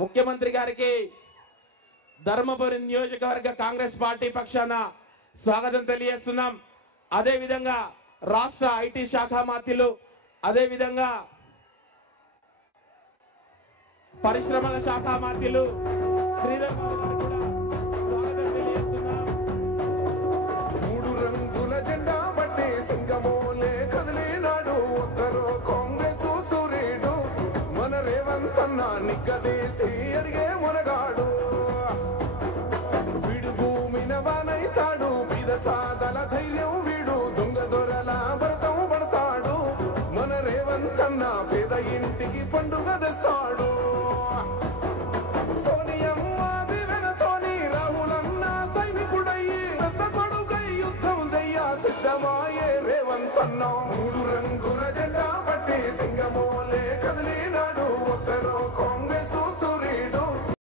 ముఖ్యమంత్రి గారికి ధర్మపురి నియోజకవర్గ కాంగ్రెస్ పార్టీ పక్షాన స్వాగతం తెలియజేస్తున్నాం. అదేవిధంగా రాష్ట్ర ఐటీ శాఖ మంత్రులు, అదేవిధంగా పరిశ్రమల శాఖ మంత్రులు శ్రీధర్ బాబు గారు కూడా స్వాగతం తెలియజేస్తున్నాం. మూడు రంగుల జెండా బట్టి సింగమోలే కదిలినాడు ఒక్కరో కాంగ్రెస్ సూర్యుడు మన రేవంత్ అన్న నిగ్గదీసి అడిగే మునగాడు. వీడు భూమిన వానైతాడు, బీద సాదల ధైర్యం వీడు, దొంగ దొరల భరతం పడతాడు. మన రేవంత్ అన్న పేద ఇంటికి పండుగ తెస్తాడు. సోనియమ్మ దివెనతోని రాహులన్న సైనికుడయ్యి పెద్ద కొడుకై యుద్ధం చెయ్య సిద్ధమాయే రేవంత్ అన్న. మూడు రంగుల జెండా బట్టి సింగమోలే కదిలినాడు ఒక్కరో